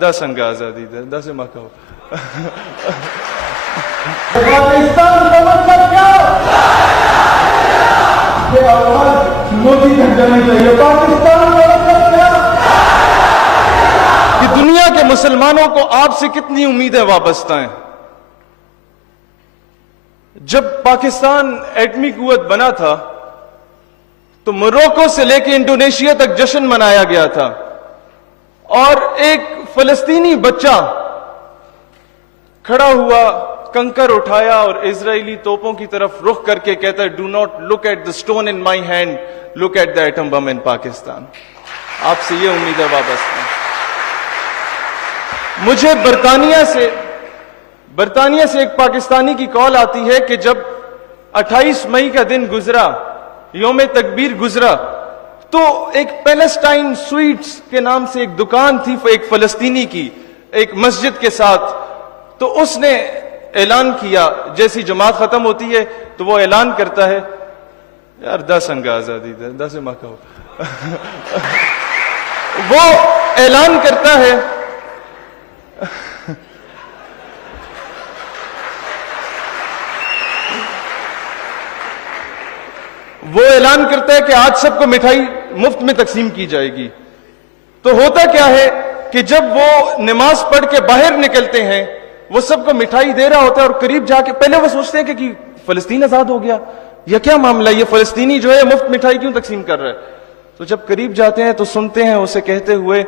دا سنگ آزادی دا سے ماں کہو پاکستان کا مطلب کیا کہ آواز موٹی تک جانی چاہیے. پاکستان کا مطلب کیا کہ دنیا کے مسلمانوں کو آپ سے کتنی امیدیں وابستہ ہیں. جب پاکستان ایٹمی قوت بنا تھا تو موروکو سے لے کے انڈونیشیا تک جشن منایا گیا تھا, اور ایک فلسطینی بچہ کھڑا ہوا, کنکر اٹھایا اور اسرائیلی توپوں کی طرف رخ کر کے کہتا ہے, do not look at the stone in my hand, look at the atom bomb in Pakistan. آپ سے یہ امیدیں وابستہ ہیں. مجھے برطانیہ سے ایک پاکستانی کی کال آتی ہے کہ جب 28 مئی کا دن گزرا, یوم تکبیر گزرا, تو ایک پیلسٹائن سویٹس کے نام سے ایک دکان تھی ایک فلسطینی کی, ایک مسجد کے ساتھ, تو اس نے اعلان کیا, جیسی جماعت ختم ہوتی ہے تو وہ اعلان کرتا ہے, یار دا سنگ آزادی دا سے ماں کہو وہ اعلان کرتا ہے کہ آج سب کو مٹھائی مفت میں تقسیم کی جائے گی. تو ہوتا کیا ہے کہ جب وہ نماز پڑھ کے باہر نکلتے ہیں وہ سب کو مٹھائی دے رہا ہوتا ہے, اور قریب جا کے پہلے وہ سوچتے ہیں کہ فلسطین آزاد ہو گیا, یہ کیا معاملہ, یہ فلسطینی جو ہے مفت مٹھائی کیوں تقسیم کر رہا ہے. تو جب قریب جاتے ہیں تو سنتے ہیں اسے کہتے ہوئے,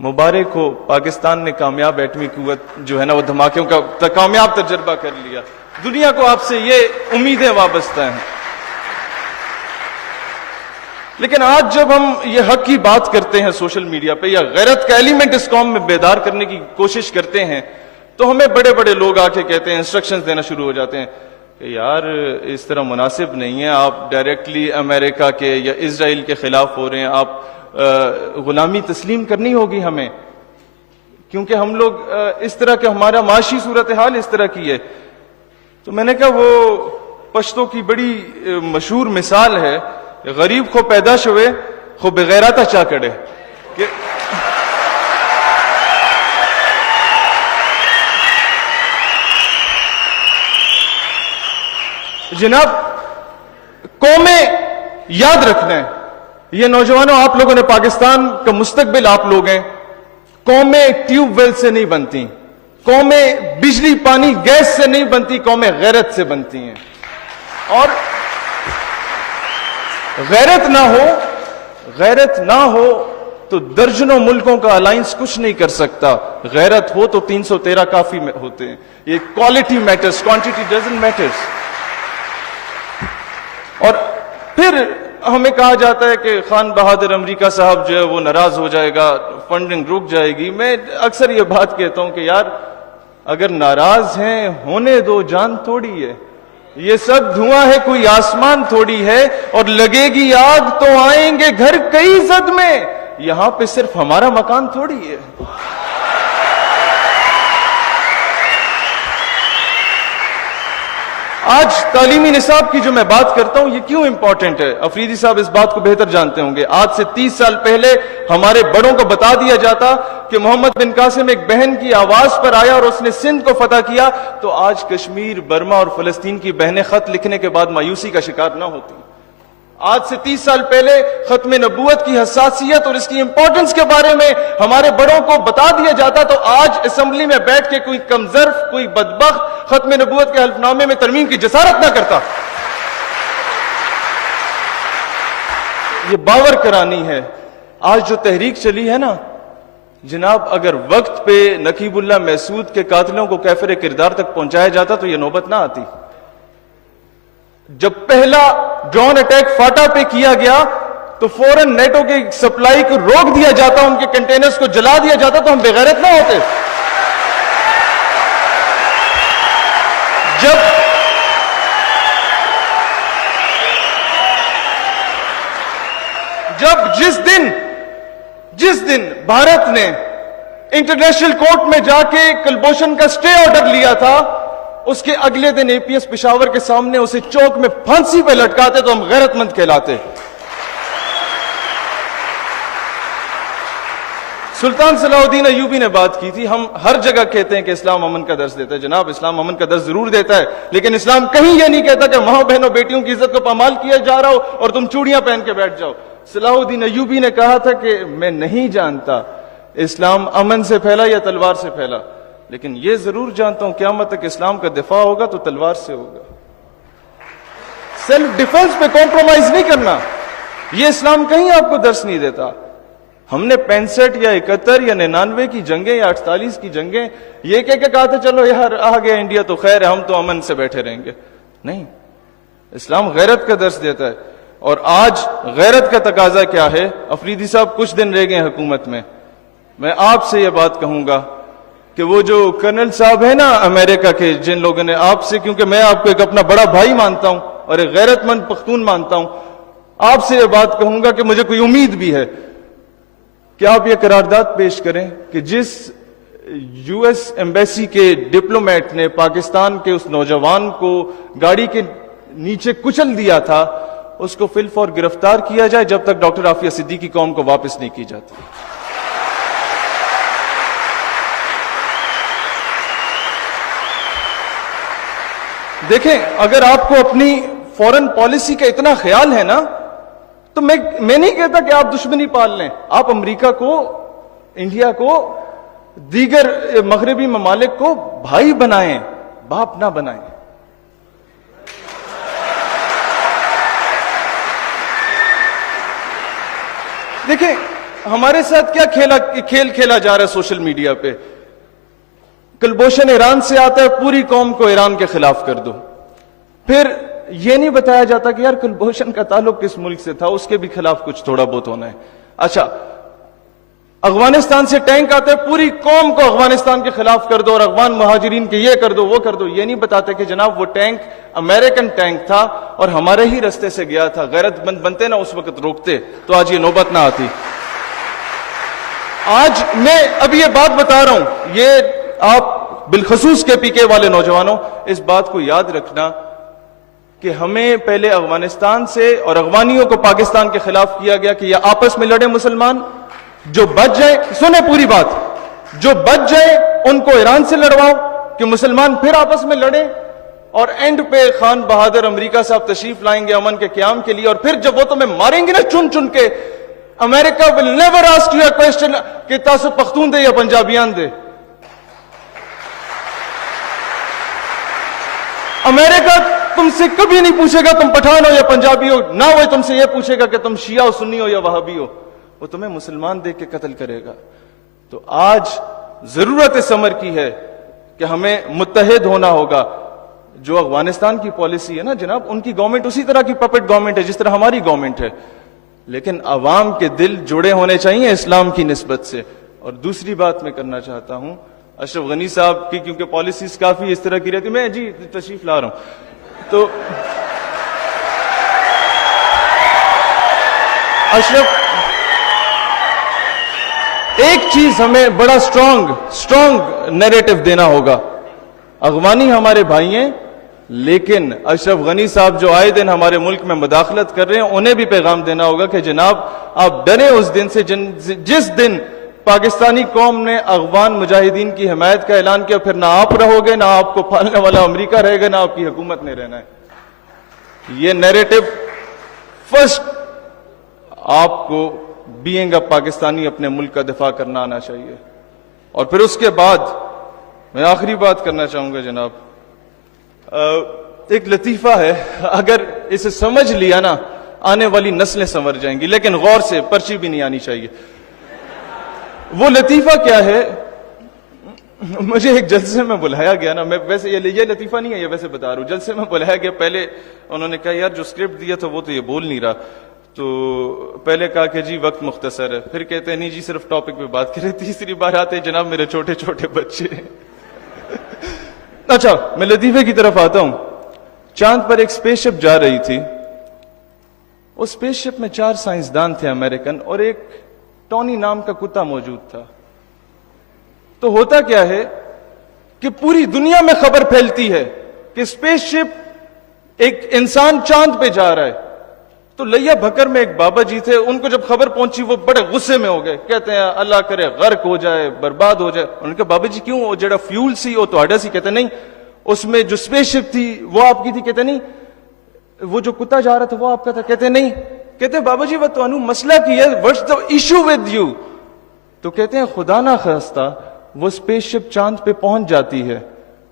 مبارک ہو, پاکستان نے کامیاب ایٹمی قوت جو ہے نا وہ دھماکوں کا کامیاب تجربہ کر لیا. دنیا کو آپ سے یہ امیدیں وابستہ ہیں. لیکن آج جب ہم یہ حق کی بات کرتے ہیں سوشل میڈیا پہ, یا غیرت کا ایلیمنٹ اس قوم میں بیدار کرنے کی کوشش کرتے ہیں, تو ہمیں بڑے بڑے لوگ آ کے کہتے ہیں, انسٹرکشنز دینا شروع ہو جاتے ہیں کہ یار اس طرح مناسب نہیں ہے, آپ ڈائریکٹلی امریکہ کے یا اسرائیل کے خلاف ہو رہے ہیں, آپ غلامی تسلیم کرنی ہوگی ہمیں, کیونکہ ہم لوگ اس طرح کے, ہمارا معاشی صورتحال اس طرح کی ہے. تو میں نے کہا وہ پشتوں کی بڑی مشہور مثال ہے, غریب خو پیدا شوے خو بغیرتا چا کڑے, کہ جناب قومیں یاد رکھنا ہے, یہ نوجوانوں آپ لوگوں نے, پاکستان کا مستقبل آپ لوگ ہیں. قومیں ٹیوب ویل سے نہیں بنتی, قومیں بجلی پانی گیس سے نہیں بنتی, قومیں غیرت سے بنتی ہیں. اور غیرت نہ ہو تو درجنوں ملکوں کا الائنس کچھ نہیں کر سکتا. غیرت ہو تو 313 کافی ہوتے ہیں. یہ quality matters, quantity doesn't matters. اور پھر ہمیں کہا جاتا ہے کہ خان بہادر امریکہ صاحب جو ہے وہ ناراض ہو جائے گا, فنڈنگ رک جائے گی. میں اکثر یہ بات کہتا ہوں کہ یار اگر ناراض ہیں ہونے دو, جان تھوڑی ہے, یہ سب دھواں ہے, کوئی آسمان تھوڑی ہے, اور لگے گی آگ تو آئیں گے گھر کئی زد میں, یہاں پہ صرف ہمارا مکان تھوڑی ہے. آج تعلیمی نصاب کی جو میں بات کرتا ہوں یہ کیوں امپورٹنٹ ہے, افریدی صاحب اس بات کو بہتر جانتے ہوں گے. آج سے 30 سال پہلے ہمارے بڑوں کو بتا دیا جاتا کہ محمد بن قاسم ایک بہن کی آواز پر آیا اور اس نے سندھ کو فتح کیا, تو آج کشمیر, برما اور فلسطین کی بہنیں خط لکھنے کے بعد مایوسی کا شکار نہ ہوتی. آج سے 30 سال پہلے ختم نبوت کی حساسیت اور اس کی امپورٹنس کے بارے میں ہمارے بڑوں کو بتا دیا جاتا, تو آج اسمبلی میں بیٹھ کے کوئی کمظرف, کوئی بدبخت ختم نبوت کے حلف نامے میں ترمیم کی جسارت نہ کرتا. یہ باور کرانی ہے. آج جو تحریک چلی ہے نا جناب, اگر وقت پہ نقیب اللہ محسود کے قاتلوں کو کیفر کردار تک پہنچایا جاتا تو یہ نوبت نہ آتی. جب پہلا ڈرون اٹیک فاٹا پہ کیا گیا تو فوراً نیٹو کی سپلائی کو روک دیا جاتا, ان کے کنٹینرز کو جلا دیا جاتا, تو ہم بغیرت نہ ہوتے. جس دن بھارت نے انٹرنیشنل کورٹ میں جا کے کلبھوشن کا سٹے آرڈر لیا تھا, اس کے اگلے دن اے پی ایس پشاور کے سامنے اسے چوک میں پھانسی پہ لٹکاتے تو ہم غیرت مند کہلاتے. سلطان صلاح الدین ایوبی نے بات کی تھی. ہم ہر جگہ کہتے ہیں کہ اسلام امن کا درس دیتا ہے. جناب اسلام امن کا درس ضرور دیتا ہے, لیکن اسلام کہیں یہ نہیں کہتا کہ ماں بہنوں بیٹیوں کی عزت کو پامال کیا جا رہا ہو اور تم چوڑیاں پہن کے بیٹھ جاؤ. صلاح الدین ایوبی نے کہا تھا کہ میں نہیں جانتا اسلام امن سے پھیلا یا تلوار سے پھیلا, لیکن یہ ضرور جانتا ہوں قیامت تک اسلام کا دفاع ہوگا تو تلوار سے ہوگا. سیلف ڈیفنس پہ کمپرومائز نہیں کرنا, یہ اسلام کہیں آپ کو درس نہیں دیتا. ہم نے 65 یا 71 یا 99 کی جنگیں یا 48 کی جنگیں یہ کہہ کے کہا تھا چلو یار آ گیا انڈیا تو خیر ہے, ہم تو امن سے بیٹھے رہیں گے. نہیں, اسلام غیرت کا درس دیتا ہے. اور آج غیرت کا تقاضا کیا ہے؟ افریدی صاحب کچھ دن رہ گئے حکومت میں آپ سے یہ بات کہوں گا کہ وہ جو کرنل صاحب ہیں نا امریکہ کے, جن لوگوں نے آپ سے, کیونکہ میں آپ کو ایک اپنا بڑا بھائی مانتا ہوں اور ایک غیرت مند پختون مانتا ہوں, آپ سے یہ بات کہوں گا کہ مجھے کوئی امید بھی ہے کہ آپ یہ قرارداد پیش کریں کہ جس یو ایس ایمبیسی کے ڈپلومیٹ نے پاکستان کے اس نوجوان کو گاڑی کے نیچے کچل دیا تھا, اس کو فی الفور گرفتار کیا جائے جب تک ڈاکٹر عافیہ صدیقی قوم کو واپس نہیں کی جاتی. دیکھیں, اگر آپ کو اپنی فورن پالیسی کا اتنا خیال ہے نا, تو میں نہیں کہتا کہ آپ دشمنی پال لیں. آپ امریکہ کو, انڈیا کو, دیگر مغربی ممالک کو بھائی بنائیں, باپ نہ بنائیں. دیکھیں ہمارے ساتھ کیا کھیل کھیلا جا رہا ہے سوشل میڈیا پہ. کلبھوشن ایران سے آتا ہے, پوری قوم کو ایران کے خلاف کر دو. پھر یہ نہیں بتایا جاتا کہ یار کلبھوشن کا تعلق کس ملک سے تھا, اس کے بھی خلاف کچھ تھوڑا بہت ہونا ہے. اچھا, افغانستان سے ٹینک آتا ہے, پوری قوم کو افغانستان کے خلاف کر دو اور افغان مہاجرین کے یہ کر دو وہ کر دو. یہ نہیں بتاتے کہ جناب وہ ٹینک امریکن ٹینک تھا اور ہمارے ہی رستے سے گیا تھا. غیرت مند بنتے نا اس وقت روکتے تو آج یہ نوبت نہ آتی. آج میں اب یہ بات بتا رہا ہوں, یہ آپ بالخصوص کے پی کے والے نوجوانوں اس بات کو یاد رکھنا کہ ہمیں پہلے افغانستان سے اور افغانیوں کو پاکستان کے خلاف کیا گیا کہ یہ آپس میں لڑے مسلمان, جو بچ جائے, سنیں پوری بات, جو بچ جائے ان کو ایران سے لڑواؤ کہ مسلمان پھر آپس میں لڑیں, اور اینڈ پہ خان بہادر امریکہ صاحب تشریف لائیں گے امن کے قیام کے لیے, اور پھر جب وہ تمہیں ماریں گے نا چن چن کے, امریکہ will never ask you a question کہ تاسو پختون دے یا پنجابیان دے. امریکہ تم سے کبھی نہیں پوچھے گا تم پٹھان ہو یا پنجابی ہو, نہ وہ تم سے یہ پوچھے گا کہ تم شیعہ ہو, سنی ہو یا وہابی ہو. وہ تمہیں مسلمان دیکھ کے قتل کرے گا. تو آج ضرورت اس امر کی ہے کہ ہمیں متحد ہونا ہوگا. جو افغانستان کی پالیسی ہے نا جناب, ان کی گورنمنٹ اسی طرح کی پپٹ گورنمنٹ ہے جس طرح ہماری گورنمنٹ ہے, لیکن عوام کے دل جڑے ہونے چاہیے اسلام کی نسبت سے. اور دوسری بات میں کرنا چاہتا ہوں اشرف غنی صاحب کی, کیونکہ پالیسیز کافی اس طرح کی رہتی, میں جی تشریف لا رہا ہوں. تو اشرف, ایک چیز ہمیں بڑا سٹرونگ نیریٹو دینا ہوگا. افغانی ہمارے بھائی ہیں, لیکن اشرف غنی صاحب جو آئے دن ہمارے ملک میں مداخلت کر رہے ہیں, انہیں بھی پیغام دینا ہوگا کہ جناب آپ ڈریں اس دن سے جس دن پاکستانی قوم نے افغان مجاہدین کی حمایت کا اعلان کیا. پھر نہ آپ رہو گے, نہ آپ کو پالنے والا امریکہ رہے گا, نہ آپ کی حکومت نے رہنا ہے. یہ نیریٹو فرسٹ آپ کو بینگ اے پاکستانی اپنے ملک کا دفاع کرنا آنا چاہیے. اور پھر اس کے بعد میں آخری بات کرنا چاہوں گا جناب, ایک لطیفہ ہے, اگر اسے سمجھ لیا نا آنے والی نسلیں سنور جائیں گی, لیکن غور سے, پرچی بھی نہیں آنی چاہیے. وہ لطیفہ کیا ہے, مجھے ایک جلسے میں بلایا گیا نا, میں ویسے یہ لطیفہ نہیں ہے, یہ ویسے بتا رہا ہوں. جلسے میں بلایا گیا, پہلے انہوں نے کہا یار جو اسکرپٹ دیا تھا وہ تو یہ بول نہیں رہا. تو پہلے کہا کہ جی وقت مختصر ہے, پھر کہتے ہیں نہیں جی صرف ٹاپک پہ بات کریں. تیسری بار آتے جناب میرے چھوٹے چھوٹے بچے. اچھا میں لطیفے کی طرف آتا ہوں. چاند پر ایک اسپیس شپ جا رہی تھی. اس اسپیس شپ میں 4 سائنسدان تھے امریکن, اور ایک ٹونی نام کا کتا موجود تھا. تو ہوتا کیا ہے کہ پوری دنیا میں خبر پھیلتی ہے کہ اسپیس شپ ایک انسان چاند پہ جا رہا ہے. تو لیا بھکر میں ایک بابا جی تھے, ان کو جب خبر پہنچی وہ بڑے غصے میں ہو گئے, کہتے ہیں اللہ کرے غرق ہو جائے, برباد ہو جائے. ان کے بابا جی کیوں, وہ جڑا فیول سی وہ تو سی, کہتے نہیں اس میں جو اسپیس شپ تھی وہ آپ کی تھی, کہتے نہیں وہ جو کتا جا رہا تھا وہ آپ کا تھا, کہتے نہیں. کہتے بابا جی وہ تو مسئلہ کی ہے, what's the issue with you. تو کہتے ہیں خدا نہ خواستہ وہ اسپیس شپ چاند پہ پہنچ جاتی ہے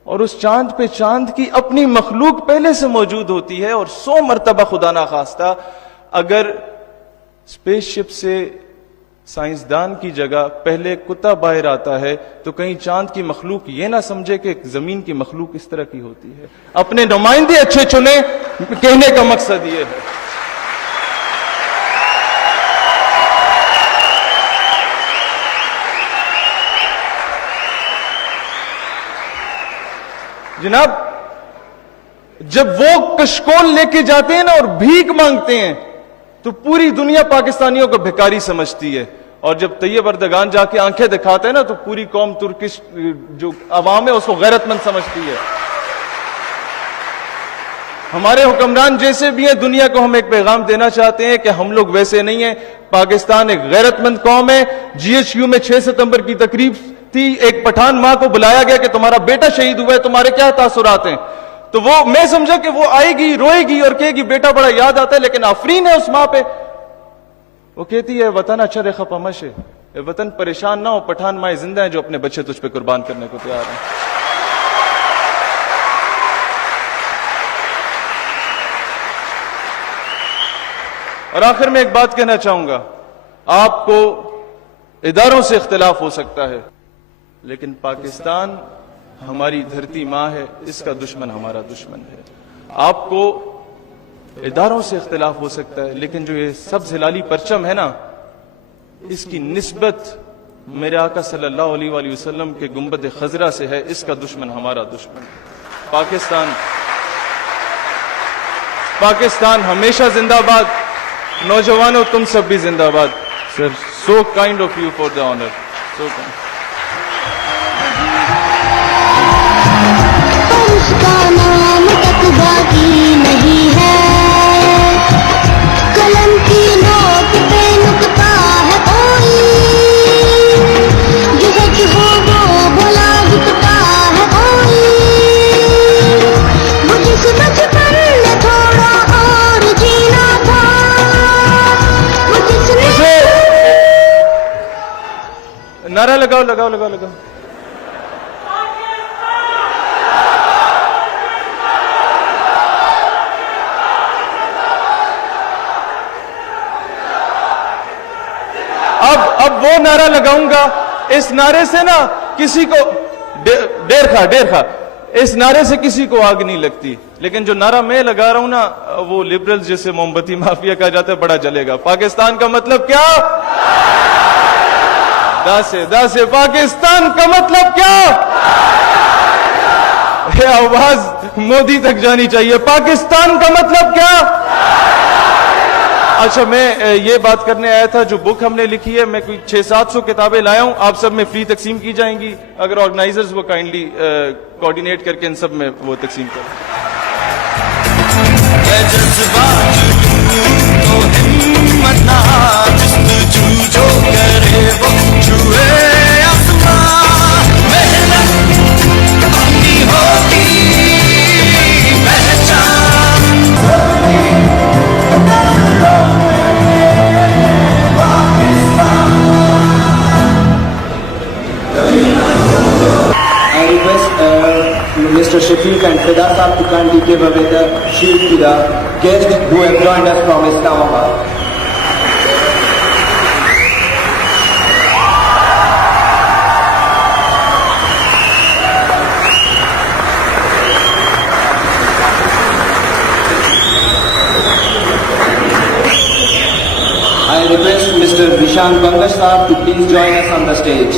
اور اس چاند پہ چاند کی اپنی مخلوق پہلے سے موجود ہوتی ہے, اور 100 مرتبہ خدا نہ خواستہ اگر اسپیس شپ سے سائنسدان کی جگہ پہلے کتا باہر آتا ہے تو کہیں چاند کی مخلوق یہ نہ سمجھے کہ زمین کی مخلوق اس طرح کی ہوتی ہے. اپنے نمائندے اچھے چنے, کہنے کا مقصد یہ ہے. جناب جب وہ کشکول لے کے جاتے ہیں نا اور بھیک مانگتے ہیں تو پوری دنیا پاکستانیوں کو بھکاری سمجھتی ہے, اور جب طیب اردگان جا کے آنکھیں دکھاتے ہیں نا تو پوری قوم ترکش جو عوام ہے اس کو غیرت مند سمجھتی ہے. ہمارے حکمران جیسے بھی ہیں, دنیا کو ہم ایک پیغام دینا چاہتے ہیں کہ ہم لوگ ویسے نہیں ہیں. پاکستان ایک غیرت مند قوم ہے. GHQ میں 6 ستمبر کی تقریب تھی, ایک پٹھان ماں کو بلایا گیا کہ تمہارا بیٹا شہید ہوا ہے, تمہارے کیا تاثرات ہیں. تو وہ میں سمجھا کہ وہ آئے گی, روئے گی اور کہے گی بیٹا بڑا یاد آتا ہے, لیکن آفرین ہے اس ماں پہ. وہ کہتی ہے وطن اچھر خپمش ہے, وطن پریشان نہ ہو, پٹھان مائیں زندہ ہیں جو اپنے بچے تجھ پہ قربان کرنے کو تیار ہیں. اور آخر میں ایک بات کہنا چاہوں گا, آپ کو اداروں سے اختلاف ہو سکتا ہے لیکن پاکستان ہماری دھرتی ماں ہے, اس کا دشمن ہمارا دشمن ہے. آپ کو اداروں سے اختلاف ہو سکتا ہے لیکن جو یہ سبز ہلالی پرچم ہے نا, اس کی نسبت میرے آقا صلی اللہ علیہ وآلہ وسلم کے گنبد خضرا سے ہے, اس کا دشمن ہمارا دشمن ہے. پاکستان ہمیشہ زندہ باد. نوجوانوں تم سب بھی زندہ باد. Sir so kind of you for the honour, so kind. اس کا نام تک باقی نہیں ہے, قلم کی نوک پہ نکتا ہے کوئی, جو سچ ہو وہ بھلا دکھتا ہے کوئی, وہ جس بچپن میں تھوڑا اور جینا تھا, وہ جس نے نعرہ لگاؤ لگاؤ لگاؤ لگاؤ. اب وہ نعرہ لگاؤں گا, اس نعرے سے نا کسی کو ڈیر کھا, اس نعرے سے کسی کو آگ نہیں لگتی, لیکن جو نعرہ میں لگا رہا ہوں نا وہ لبرل جیسے موم بتی مافیا کہا جاتا ہے, بڑا جلے گا. پاکستان کا مطلب کیا, داسے پاکستان کا مطلب کیا, یہ آواز مودی تک جانی چاہیے. پاکستان کا مطلب کیا. اچھا میں یہ بات کرنے آیا تھا, جو بک ہم نے لکھی ہے, میں کوئی 600-700 کتابیں لایا ہوں, آپ سب میں فری تقسیم کی جائیں گی اگر آرگنائزرز وہ کائنڈلی کوارڈینیٹ کر کے ان سب میں وہ تقسیم کریں. Mr. Shafiq and Fida Saab to kindly give away the shield to the guests who have joined us from Islamabad. I request Mr. Vishan Bangash Saab to please join us on the stage.